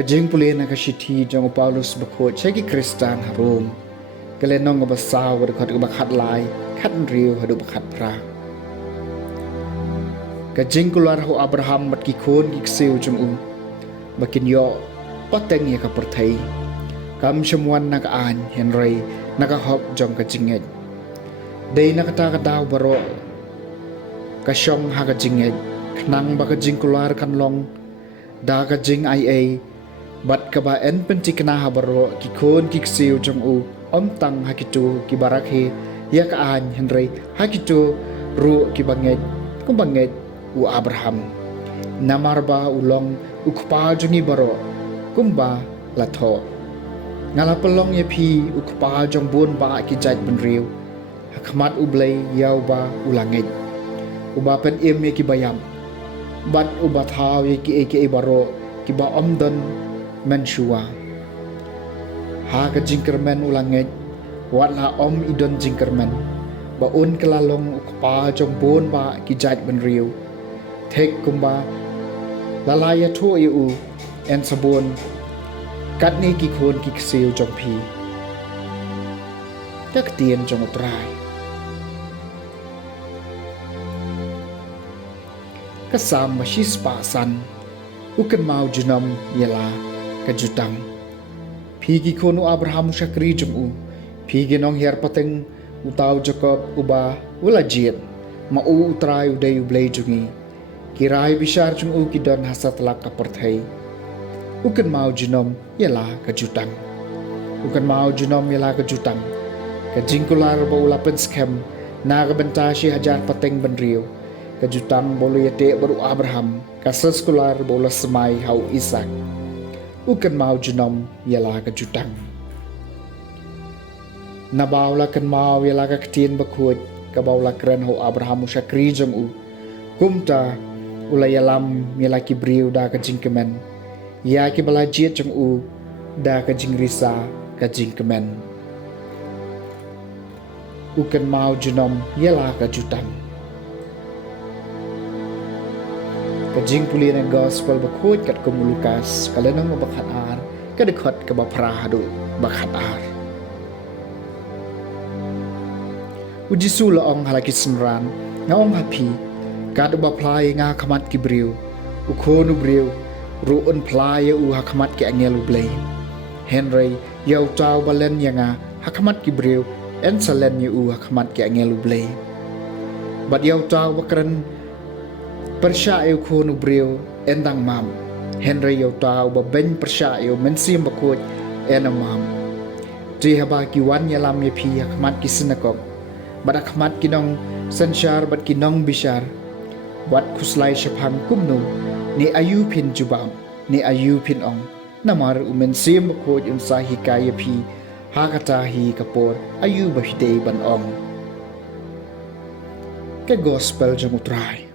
Kajing pulih na kashiti jong Paulus bakot chagi Kristan harum kalenong basaw dekat bakhat lai khat riu hadu bakhat pra kajing keluar ho Abraham mat ki khon ki siu jong bakin yo pateng ya ka perthai kam semuan nak an henry naka hop jong kajing dei nakata ka daw baro ka shong ha kajing khnang ba kajing keluar kan long da kajing ai bat ka ba en pentikna habaro ki khon ki siu jong om tang hakitu ki barak he ya ka an henry hakitu ru ki banget kum banget u Abraham namarba ulong ukpa jongi baro kumba latho ngala pelong ye phi ukpa jong bun ba ki jaj benriu hakmat ublei yau ba ulanget uba pen em ye ki bayam bat uba thaw ye ki baro ki ba omdon menshua ha ka jingkermen ulanget wat la om idon jingkermen ba un kelalong ukpa jong bon ba ki jaj ben riu thek kumba lalaya tho yu en sabon kat ni ki khon ki ksiu jong phi tak tien jong utrai kasam mashis pa san ukan mau junam yela kajutang pigi kono Abraham syakri jemu pigi nong hiar pateng utau Jacob uba ulajiet ma utrai udai ublei jungi kirai bisar jemu kidan hasat lak kaperthai ukan mau junom yela kajutang ukan mau junom yela kajutang kajingkular ba ulapen skem naga bentashi hajar pateng benriu kajutang bolu yete baru Abraham kasas kular bola semai hau Ishak ukan mau junom yala kajutang nabaula kan mau yala ka ktien bakut kabaula kren ho Abraham syakri jong kumta ulayalam yala kibriu da kajingkemen ya ki balajiet jong da kajingrisa kajingkemen ukan mau junom yala kajutang kajing puli ng gospel bakut kat kum Lukas kalenong mabakhat ar kadekot ka bapra hadu bakhat ar uji sula ong halaki senran nga ong happy kad baplay nga kamat kibriu ukhonu briu ruun play u hakamat ki angelu blay Henry yaw taw balen nga hakamat kibriu en salen yu hakamat ki angelu blay bad yaw taw bakran persya eu khonu briu endang mam Henry yo tau ba ben persya eu mensim bakut enam mam tri haba ki wan yalam ye phi khmat ki sinakop bada khmat ki nong sanshar bat ki nong bishar wat khuslai shaphang kumnu ni ayu phin jubam ni ayu phin ong namar mensim bakut unsa hikaya phi hakata hi kapor ayu ba hide ban ong ke gospel jamutrai